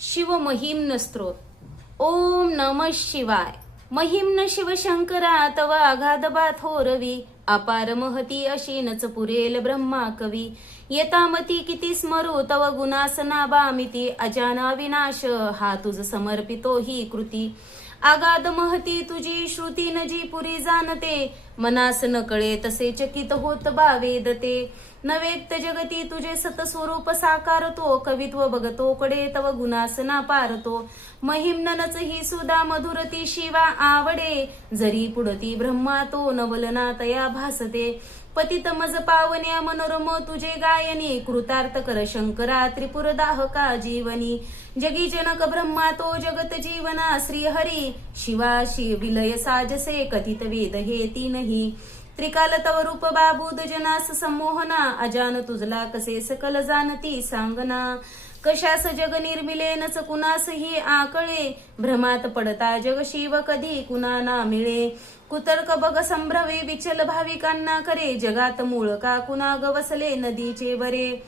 शिव महिम्न स्त्रोत ओम नम शिवाय. महिम्न शिवशंकरा तव अगाधबा थोरवी अपार महती अशी नच पुरेल ब्रह्मा कवी. येतामती किती स्मरू तव गुणासना बामिती अजाना विनाश हा तुझ समर्पितो ही कृती. आगाध महती तुझी श्रुती नजी जी पुरी जाणते मनास न कळे तसे चकित होत बा नवेत जगती तुझे सतस्वरूप साकारतो कवित्व बघतो कडे तव गुणासना पारतो. महिमनच ही सुधा मधुरती शिवा आवडे जरी पुढती ब्रह्मा तो नवलना तया भासते. पतित मज पावन्या मनोरम तुझे गायनी कृतार्थ कर शंकरा त्रिपुर दाहका जीवनी. जगी जनक ब्रह्मा तो जगत जीवना श्री हरी शिवा शिव विलय साजसे कथित वेद हे तीनही. त्रिकाल तव रूप बाबूद जनास संमोहना अजान तुझला कसे सकल जाणती सांगना. कशास जग निर्मिले नच कुणास ही आकळे. भ्रमात पडता जग शिव कधी कुणा ना मिळे. कुतर्क बग संभ्रवे विचल भाविकांना करे. जगात मूळ का कुणा गवसले नदीचे बरे.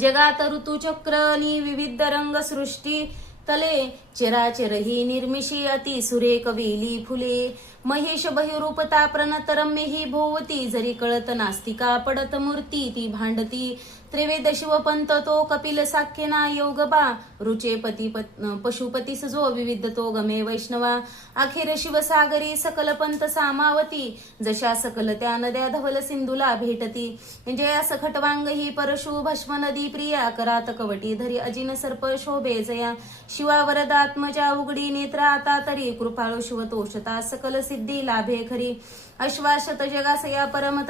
जगात ऋतुचक्र नि विविध रंग सृष्टी तले. चिराचिर ही निर्मिशी अति सुरेख वेली फुले. महेश बहिरूपता प्रणतरम्य ही भोवती जरी कळत नास्तिका पडत मूर्ती ती भांडती त्रिवेद शिवपंत तो कपिल साख्यना योग बा. रुचे पती पशुपतीस जो विविध तो गमे वैष्णवा. अखेर शिवसागरी सकल पंत सामावती. जशा सकल त्या नद्या धवल सिंधूला भेटती. जया सखटवांग ही परशु भस्म नदी प्रिया. करात कवटी धरी अजिन सर्प शोभे जया. शिवा वरदात्मजा उघडी नेत्र आता तरी. कृपाळू शिवतोषता सकल सिद्धी लाभे खरी. अश्वाशत जगासया परम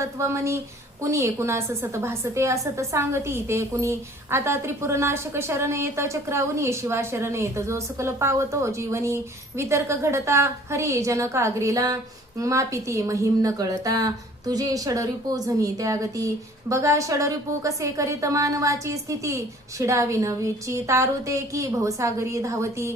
कुणी कुणास सत भासते असत सांगती ते कुणी आता त्रिपुरनाशक शरण येत चक्रावनी शिवा शरण येत जो सकल पावतो जीवनी वितर्क घडता हरी जनकाग्रीला मापिती महिम न कळता तुझे षडरिपू झनी त्यागती बघा षडरिपू कसे करीत मानवाची स्थिती शिडावी नवीची तारुते की भवसागरी धावती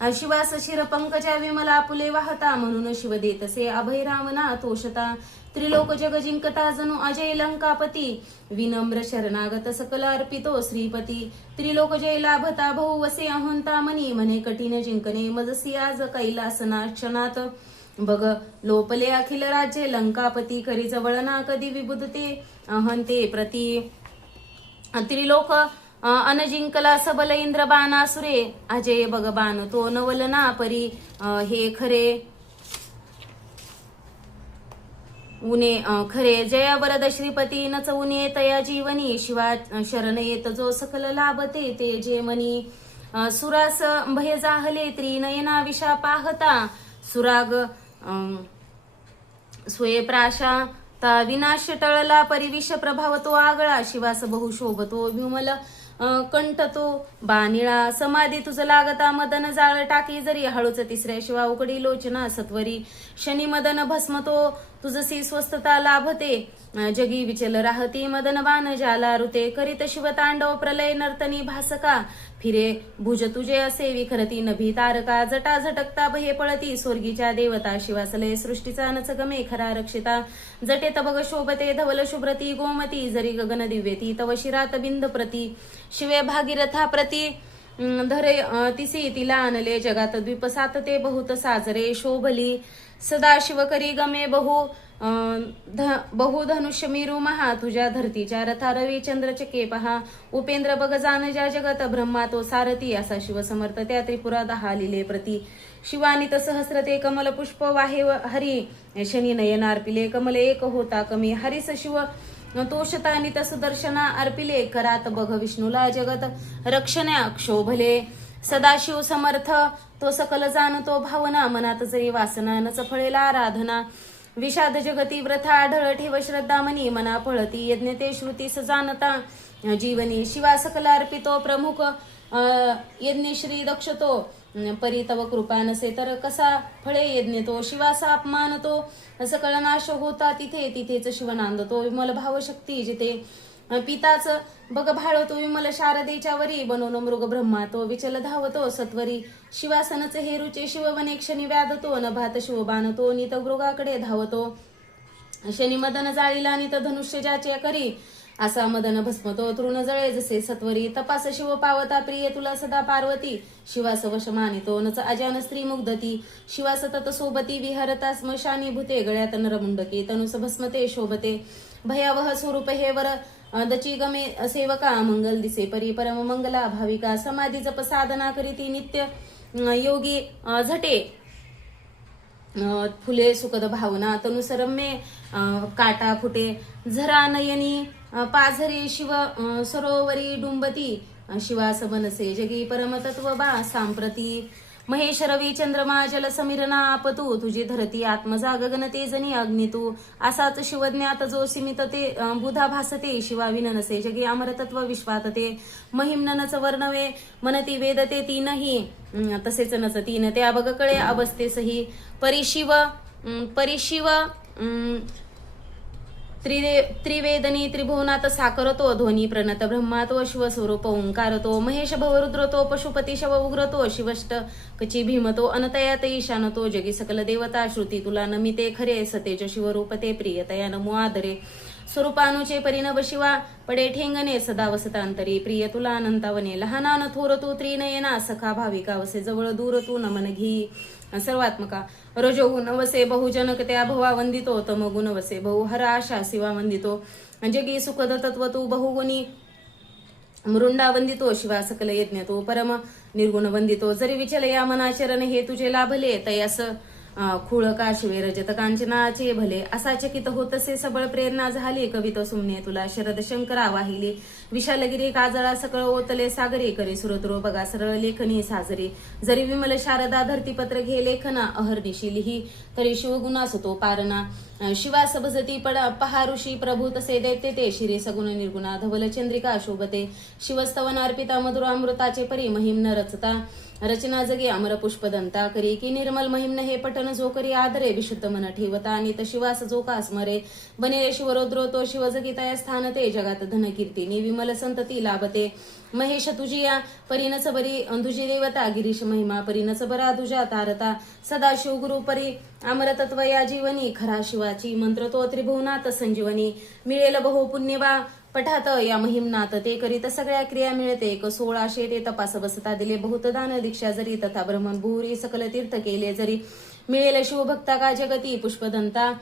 शिवास शिर पंकजा विमला फुले वाहता म्हणून शिव देतसे अभय रामना तोषता. त्रिलोक जग जिंकता जणू अजय लंकापती. विनम्र शरणागत सकल अर्पितो श्रीपती. त्रिलोक जय लाभता भाऊ वसे अहंता मनी. म्हणे कठीण जिंकणे मजसी आज कैलासना क्षणात. बघ लोपले अखिल राज्य लंकापती करी जवळना कधी विबुधते? अहंते प्रती. त्रिलोक अनजिंकला सबल इंद्र बाणासुरे अजय भगबान बाण तो नवलना परी हे खरे. उने खरे. जया वरद श्रीपती नच उने तया जीवनी. शिवा शरण येत जो सकल लाभते ते जे मनी. सुरास भय जाहले त्रिनयना विषा पाहता. सुराग स्वये प्राशा. ता विनाश टळला परिविष प्रभाव तो आगळा. शिवास बहु शोभतो विमल. कंठ तो बानिळा समाधी तुझ लागता मदन जाळ टाकी जरी हळूच तिसऱ्या शिवा उकडी लोचना सत्वरी. शनी मदन भस्म तो तुझसी स्वस्थता लाभते. जगी विचल राहती मदन बाण जाला ऋते करीत शिवतांडव प्रलय नर्तनी भासका. फिरे भुज तुझे असे विखरती नभी तारका. जटा झटकता भये पळती. स्वर्गीच्या देवता शिवासले सृष्टीचा नच गमे खरा रक्षिता. जटे तबग शोभते धवल शुभ्रती गोमती. जरी गगन दिव्यती तव शिरात बिंद प्रती. शिवे भागीरथा प्रती. धरे तिसी तिला आणले. जगात द्वीप सातते बहुत साजरे शोभली. सदा शिवकरी गमे बहु बहु धनुष्य मिरू महा तुझ्या धरतीच्या रथा रवी चंद्र पहा. उपेंद्र बग ज्या जगत ब्रह्मा तो सारथी असा शिवसमर्थ त्या त्रिपुरा दहा लिले प्रती. शिवानित सहस्रते कमल पुष्प वाहे हरी. शनी नयन अर्पिले कमल एक होता कमी. हरिस शिव तोषतानित सुदर्शना अर्पिले. करात बघ विष्णूला जगत रक्षण्या क्षोभले. सदाशिव समर्थ तो सकल जाणतो भावना मनात जरी वासना नच फळेला आराधना. विषाद जगती व्रथा आढळ ठेव श्रद्धामणी मना पळती यज्ञ ते श्रुतीस सजानता. जीवनी शिवा सकल अर्पितो प्रमुख यज्ञ श्री दक्षतो. परी तव कृपा नसे तर कसा फळे यज्ञ तो शिवासा अपमान तो सकळ नाश होता तिथे तिथेच शिव नांदतो. विमल भाव शक्ती जिथे पिताच बघ भाळतो विमल शारदेच्या वरी बनवून मृग ब्रह्मा. तो विचल धावतो सत्वरी. शिवासनच हेरुचे शिववने क्षणी व्याधतो न भात शिव बांधतो नित मृगाकडे धावतो. शनी मदन जाळीला नित धनुष्य ज्याचे करी. असा मदन भस्मतो तृण जळे जसे सत्वरी. तपास शिव पावता प्रिय तुला सदा पार्वती. शिवास वश मानितो नच अजान स्त्री मुग्धती. शिवा सतत सोबती विहरता स्मशानी भूते. गळ्यात नरमुंडकी तनुस भस्मते शोभते. भयावह स्वरूप हे वर दची गमे सेवका मंगल दिसे परी परम मंगला भाविका समाधी जप साधना करीती नित्य योगी झटे फुले सुखद भावना तनुसरम्ये काटा फुटे झरा नयनी पाझरे शिव सरोवरी डुंबती शिवास बनसे जगी परमतत्व बा सांप्रती महेश रवी चंद्रमा जल समीरना आपतू तुझी धरती आत्मजा गगन तेजनी अग्नि तू असाच शिवज्ञात जो सीमित ते बुधा भासते. शिवा विननसे जगी अमरतत्व विश्वात ते महिमनच वर्णवे मनती वेदते तीनही. तसेच नच तीन ते बघ कळे अवस्थेसही परिशिव परिशिव त्रिदेव त्रिवेदनी त्रिभुवनात साकरतो ध्वनी प्रणत ब्रह्मातो शिवस्वरूप ओंकारतो महेश भवरुद्रतो पशुपती शव उग्रतो शिवष्ट कची भीमतो अनतयात ईशानतो जगी सकल देवता श्रुती तुला नमिते खरे सतेज शिवरूपते प्रियतया नमो आदरे। स्वरूपानुचे परिणव शिवा पडे ठेंगणे सदा वसतांतरी. प्रिय तुला अनंतावने लहानान थोर तू त्रिनयना सखा भाविका वसे जवळ दूर तू नमन घी. सर्वात्मका रजोगुण वसे बहुजनक त्या भवा वंदितो तमगुण वसे बहु हर आशा शिवा वंदितो. जगी सुखद तत्व तू बहुगुणी मृंडा वंदितो शिवा सकल यज्ञ तो परम निर्गुण वंदितो. जरी विचल या मनाचरण हे तुझे लाभले तयास खुळ का शिवे रजत कांचनाचे भले असा चकित होतसे सबळ प्रेरणा झाली कवित सुमने तुला शरद शंकरा वाहिली. विशालगिरी काजळा सकळ ओतले सागरी करे सुरद्रो बघा सरळ लेखनी साजरी. जरी विमल शारदा धरतीपत्र घे लेखना अहर्निशी लिही तरी शिवगुणास तो पारणा. शिवा सबजती पड पहा ऋषी प्रभू तसे दैत्य ते. शिरे सगुण निर्गुणा धवल चंद्रिका शोभते. शिवस्तवन अर्पिता मधुरामृताचे परी महिम न रचता रचना जगे अमर पुष्पदंता करी की निर्मल महिमन हे पठन जो करी आदरे विशुद्ध मन ठेवता नित शिवास जो का स्मरे. बने शिवरोद्रो तो शिव स्थान ते जगात धन कीर्ती विमल संतती लाभते. महेश तुझी या बरी अंधुजी देवता गिरीश महिमा परीनच बरा तुझ्या तारता. सदा शिवगुरु परी अमरतत्व या जीवनी खरा शिवाची मंत्र तो त्रिभुवनात संजीवनी. मिळेल बहु पुण्यवा पठात या महिमनात ते करीत सगळ्या क्रिया मिळते. एक सोळाशे ते तपास बसता दिले. बहुत दान दीक्षा जरी तथा ब्रह्मण भूरी सकल तीर्थ केले जरी मिळेल शिवभक्ता का जगती पुष्पदंता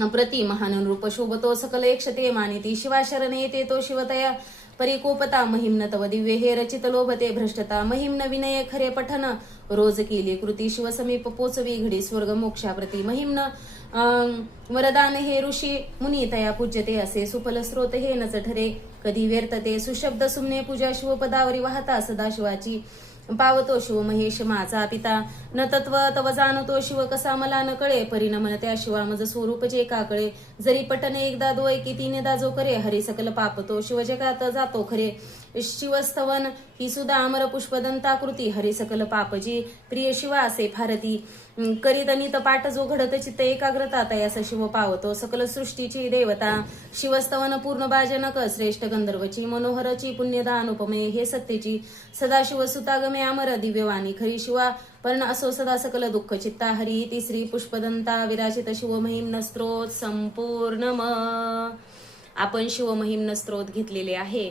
प्रति महान रूप शोभतो सकल एकशते मानिती. शिवाशरण येते तो शिवतया. परिकोपता महिम्न तव दिव्य हे रचित लोभते भ्रष्टता. महिम्न विनय खरे पठन. रोज केली कृती शिव समीप पोचवी. घडी स्वर्ग मोक्षाप्रती. महिम्न अं, वरदान हे ऋषी मुनी तया पूज्यते असे सुफल स्रोत हे नच ठरे. कधी व्यर्थते सुशब्द सुमने पूजा शिवपदावरी वाहता सदाशिवाची. पावतो शिव महेश माझा पिता. न तत्व तव जाणतो शिव कसा मला न कळे परिणमन त्या शिवा मज स्वरूप जे का कळे जरी पटने एकदा दोय की तीनदा जो करे. हरी सकल पापतो शिव जगात जातो खरे. शिवस्तवन ही सुद्धा अमर पुष्पदंता कृती हरी सकल पापजी प्रिय शिवा असे फारती करीत नित पाठ जो घडत चित्त एकाग्रता तयास शिव पावतो सकल सृष्टीची देवता. शिवस्तवन पूर्ण बाजनक श्रेष्ठ गंधर्वची मनोहरची पुण्यदा अनुपमे हे सत्तेची सदाशिव सुतागमे अमर दिव्यवाणी खरी शिवा. पर्ण असो सदा सकल दुःख चित्ता हरी तिसरी पुष्पदंता विराजित शिवमहिम्न स्त्रोत संपूर्ण म आपण शिवमहिम्न स्त्रोत घेतलेले आहे.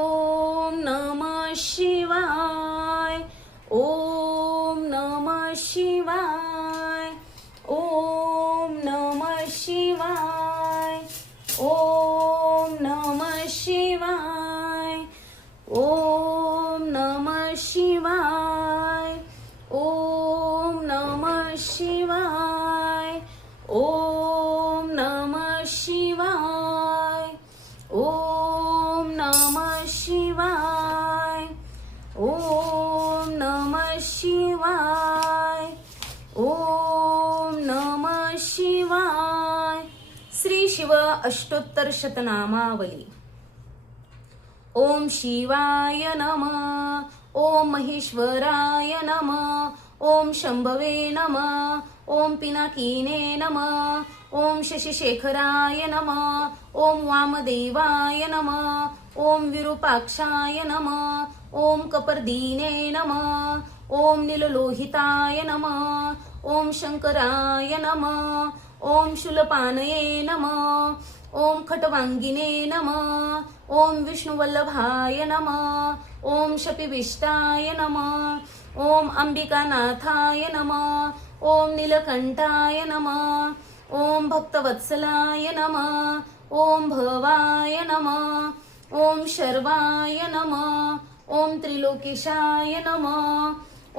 अष्टोत्तर शतनामावली ओम शिवाय नम ओम महेश्वराय नम ओम शंभवे नम ओम पिनाकिने नम ओम शशिशेखराय नमः ओम वामदेवाय नमः ओम विरूपाक्षाय नमः ओम कपर्दीने नमः ओम नीललोहिताय नमः ओम शंकराय नमः ओम शूलपानये नमः ओम खटवांगिने नमः ओम विष्णुवल्लभाय नमः ओम शपिविष्टाय नमः ओम अंबिकानाथाय नमः ओम नीलकंठाय नमः ओम भक्तवत्सलाय नमः ओम भवाय नमः ओम शर्वाय नमः ओम त्रिलोकेशाय नम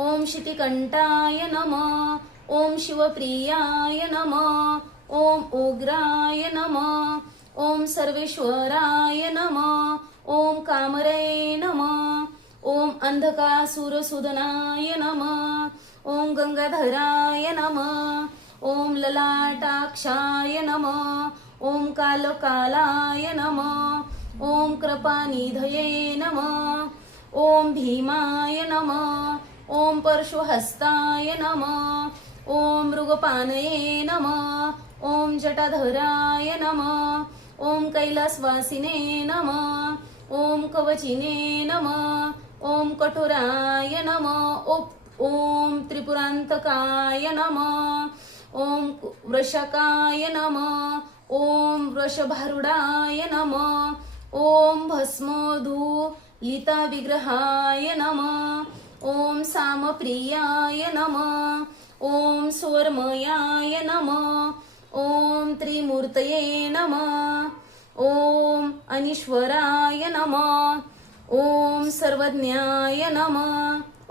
ओम शितिकंठाय नमः ओम शिवप्रियाय नमः ओम उग्राय नमः ओम सर्वेश्वराय नमः ओम कामरे नमः ओम अंधकासुरसुदनाय नमः ओम गंगाधराय नमः ओम ललाटाक्षाय नमः ओम कालकालाय नमः ओम कृपानिधये नमः ओम भीमाय नमः ओम परशुहस्ताय नमः ओम मृगपानये नमः ओम जटाधराय नमः ओम कैलासवासिने नमः ओम कवचिने नमः ओम कठोराय नमः ॐ ओम त्रिपुरान्तकाय नमः ओम वृषकाय नमः ओम वृषभारुडाय नमः ओम भस्मधू लिता विग्रहाय नमः ओम सामप्रियाय नमः ॐ स्वर्मयाय नम ॐ त्रिमूर्तये नम ॐ अनिश्वराय नम ॐ सर्वज्ञाय नम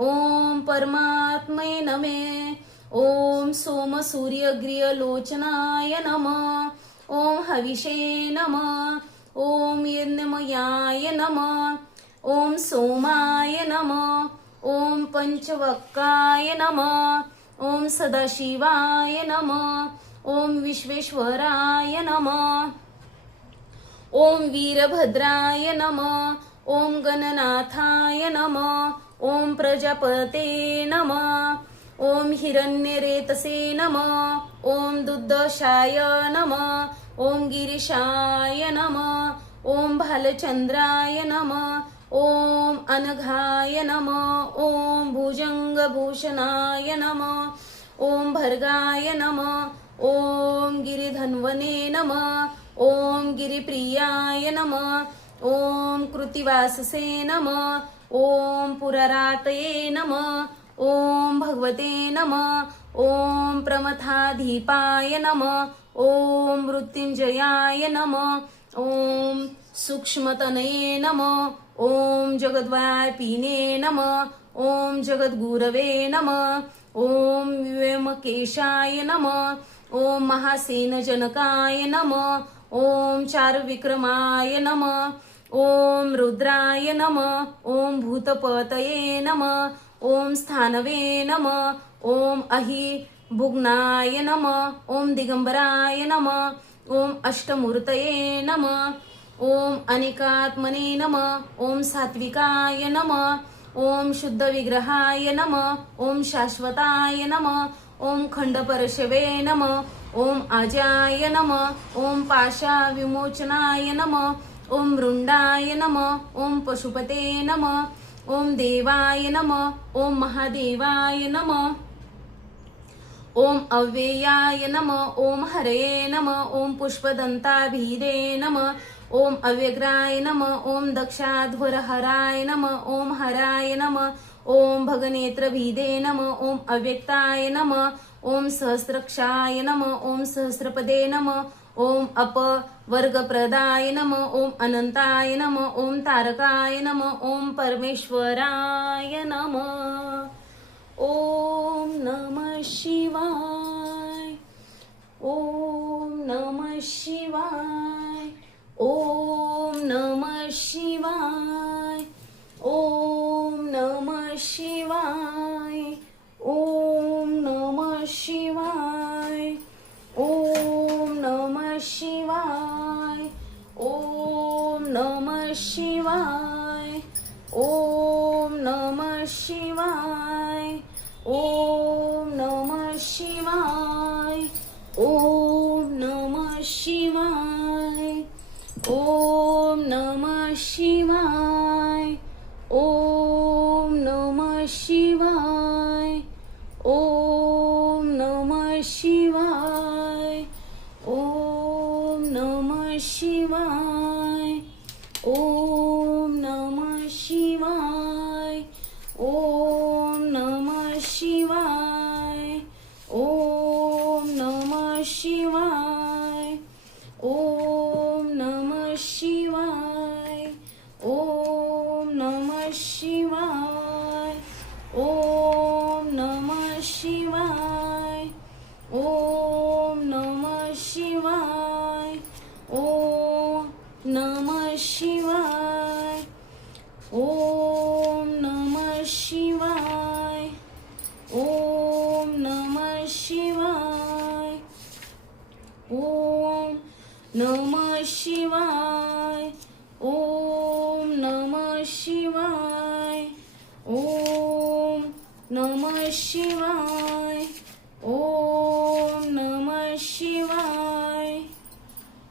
ॐ परमात्मये नमे ॐ सोमसूर्यग्रियलोचनाय नम ॐ हविषे नम ॐ यज्ञमयाय नम ॐ सोमाय नम ॐ पञ्चवक्राय नमः ओम सदाशिवाय नम ओम विश्वेश्वराय नम ओम वीरभद्राय नम ओम गणनाथाय नम ओम प्रजापते नम ओम हिरण्यरेतसे नमः ओम दुर्दशाय नम ओम गिरीशाय नम ओम भालचंद्राय नम ॐ अनघाय नमः ॐ भुजङ्गभूषणाय नम ॐ भर्गाय नमः ॐ गिरिधन्वने नम ॐ गिरिप्रियाय नम ॐ कृतिवाससे नम ॐ पुररातये नम ॐ भगवते नम ॐ प्रमथाधीपाय नम ॐ मृत्युञ्जयाय नम ॐ सूक्ष्मतनये नम ओम जगद्व्यापिने नमः ओम जगद्गुरवे नम ओम व्योमकेशाय नमः ओम महासेनजनकाय नमः ओम चारुविक्रमाय नमः ओम रुद्राय नम ओम भूतपतये नमः ओम स्थानवे नम ओम अहि भुग्नाय नम ओम दिगंबराय नमः ओम अष्टमूर्तये नम ओम अनिकात्मने नमः ओम सात्विकाय नमः ओम शुद्ध विग्रहाय नम ओम शाश्वताय नमः ओम खंडपरशवे नमः ओम आजाय नम ओम पाशा विमोचनाय नमः ओम मृंडाय नम ओम पशुपते नमः ओम देवाय नमः ओम महादेवाय नमः ओम अव्ययाय नमः ओम हरे नमः ओम पुष्पदंताभिधे नमः ओम अव्यग्राय नम ओम दक्षाध्वरहराय नम ओम हराय नमः ओम भगनेत्रभिधे नम ओम अव्यक्ताय नम ओम सहस्रक्षाय नम ओम सहस्रपदे नम ओम अप वर्गप्रदाय नम ओम अनंताय नम ओम तारकाय नम ओम परमेश्वराय नमः ओम नमः शिवाय ओम नमः शिवाय Oh, 希望。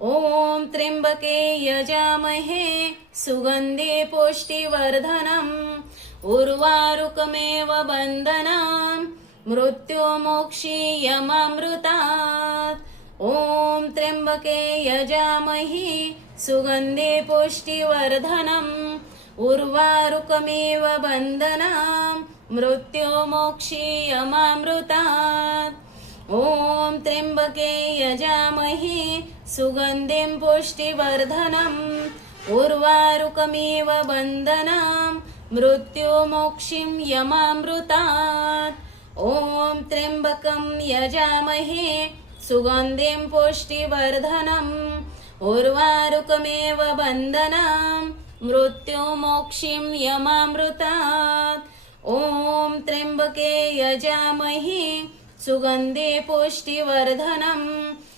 ॐ त्र्यम्बके यजामहे सुगन्धे पुष्टिवर्धनम् उर्वारुकमेव बन्धनाम् मृत्योमोक्षी यमामृतात् ॐ त्र्यम्बके यजामहि सुगन्धे पुष्टिवर्धनम् उर्वारुकमेव बन्धनाम् मृत्योमोक्षीयमामृतात्। ॐ त्र्यम्बके यजामहि सुगन्धिं पुष्टिवर्धनम् उर्वारुकमेव बन्धनाम् मृत्युमोक्षिं यमामृतात्। ॐ त्र्यम्बकं यजामहे सुगन्धिं पुष्टिवर्धनम् उर्वारुकमेव बन्धनाम् मृत्युमोक्षिं यमामृतात्। ॐ त्र्यम्बके यजामहे सुगन्धे पुष्टिवर्धनम्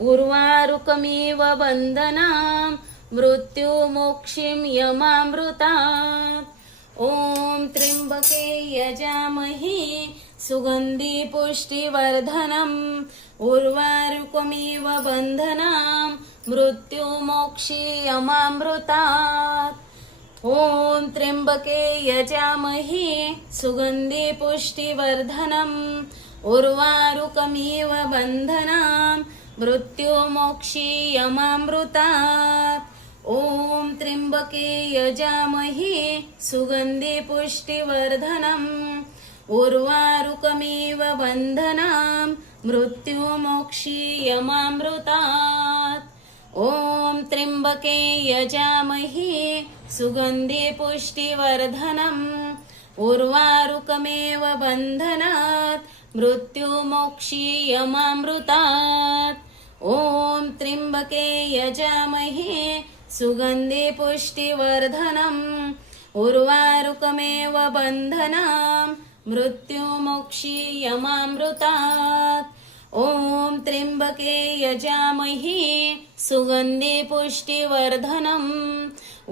उर्वारुकमिव बन्धनाम् मृत्युमोक्षीं यमामृतात्। ॐ त्र्यम्बके यजामहि सुगन्धि पुष्टिवर्धनम् उर्वारुकमिव बन्धनाम् मृत्युमोक्षी यमामृतात्। ॐ त्र्यम्बके यजामहे सुगन्धि पुष्टिवर्धनम् उर्वारुकमिव बन्धनाम् मृत्युमोक्षी यमामृतात् ॐ त्र्यम्बके यजामहि सुगन्धि पुष्टिवर्धनम् उर्वारुकमेव बन्धनाम् मृत्युमोक्षी यमामृतात् ॐ त्र्यम्बके यजामहि सुगन्धि पुष्टिवर्धनम् उर्वारुकमेव बन्धनात्। मृत्युमोक्षी यमामृतात् ॐ त्र्यम्बके यजामहे सुगन्धि पुष्टिवर्धनम् उर्वारुकमेव बन्धनाम्। मृत्युमोक्षी यमामृतात् ॐ त्र्यम्बके यजामहे सुगन्धि पुष्टिवर्धनम्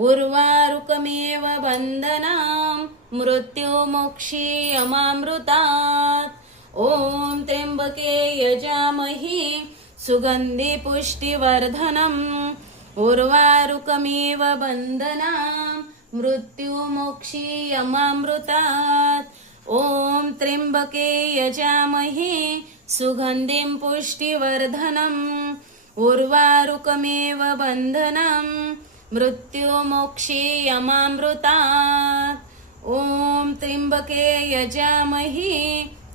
उर्वारुकमेव बन्धनाम्। मृत्युमोक्षी यमामृतात् ॐ त्र्यम्बके यजामहि सुगन्धि पुष्टिवर्धनम् उर्वारुकमेव बन्धना मृत्युमोक्षीयमामृतात् ॐ त्र्यम्बके यजामहे सुगन्धिं पुष्टिवर्धनम् उर्वारुकमेव बन्धनं मृत्युमोक्षीयमामृतात् ॐ त्र्यम्बके यजामहे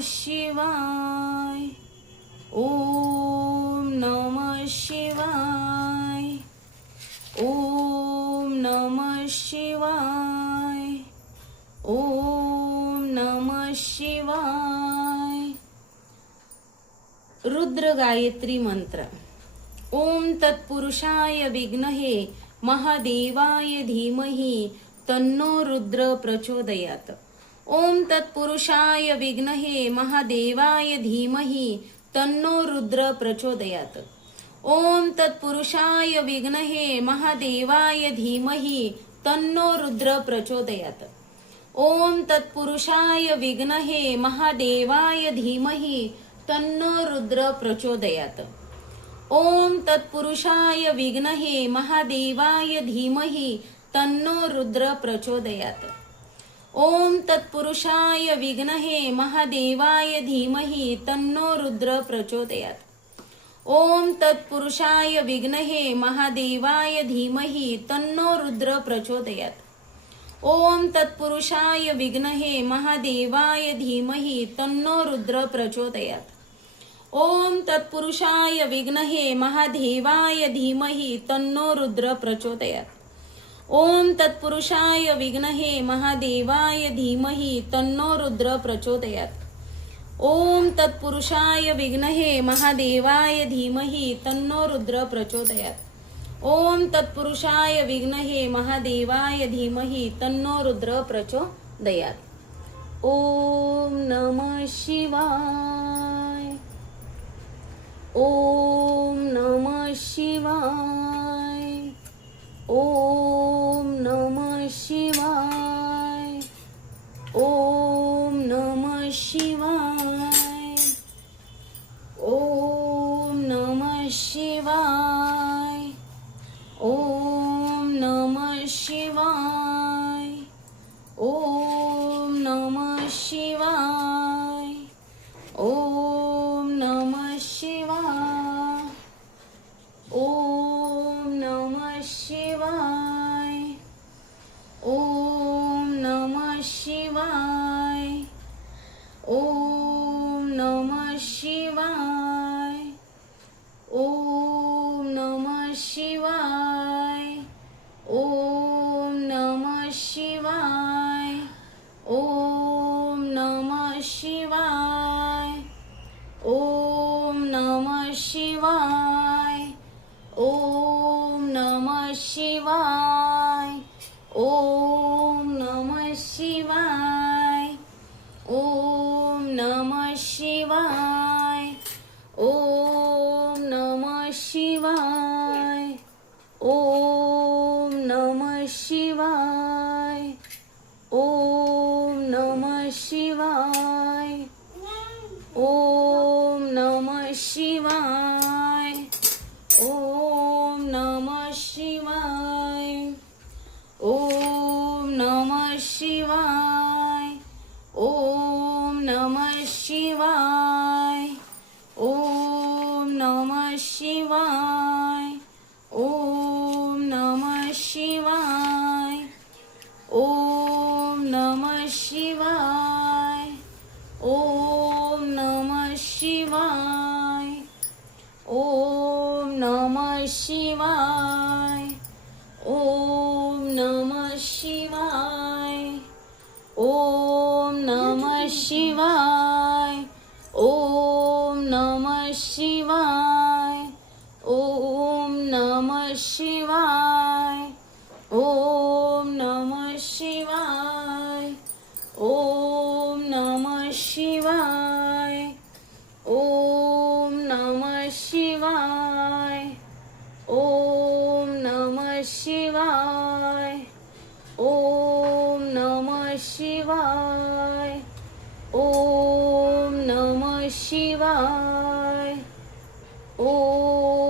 शिवाय. ॐ नमः शिवाय. ॐ नमः शिवाय. ॐ नमः शिवाय. रुद्र गायत्री मंत्र. ओम तत्पुरुषाय विघ्नहे महादेवाय धीमहि. तन्नो रुद्र प्रचोदयात. ओम तत्पुरुषाय विघ्नहे महादेवाय धीमहि तन्नो रुद्र प्रचोदयात। ओम तत्पुरुषाय विघ्नहे महादेवाय धीमहि तन्नो रुद्र प्रचोदयात। ओम तत्पुरुषाय विघ्नहे महादेवाय धीमहि तन्नो रुद्र प्रचोदयात। ओम तत्पुरुषाय विघ्नहे महादेवाय धीमहि तन्नो रुद्र प्रचोदयात। ओम तत्पुरुषाय विघ्नहे महादेवाय धीमहि तन्नो रुद्र प्रचोदयात। ओम तत्पुरुषाय विघ्नहे महादेवाय धीमहि तन्नो रुद्र प्रचोदयात। ओम तत्पुरुषाय विघ्नहे महादेवाय धीमहि तन्नो रुद्र प्रचोदयात। ओम तत्पुरुषाय विघ्नहे महादेवाय धीमहि तन्नो रुद्र प्रचोदयात। ओम तत्पुरुषाय विघ्नहे महादेवाय धीमहि तन्नो रुद्र प्रचोदयात। ओम तत्पुरुषाय विघ्नहे महादेवाय धीमहि तन्नो रुद्र प्रचोदयात। ओम तत्पुरुषाय विघ्नहे महादेवाय धीमहि तन्नो रुद्र प्रचोदयात। ओम नमः शिवाय। ओम नमः शिवाय। ओम machine. शिवाय ॐ नमः शिवाय ॐ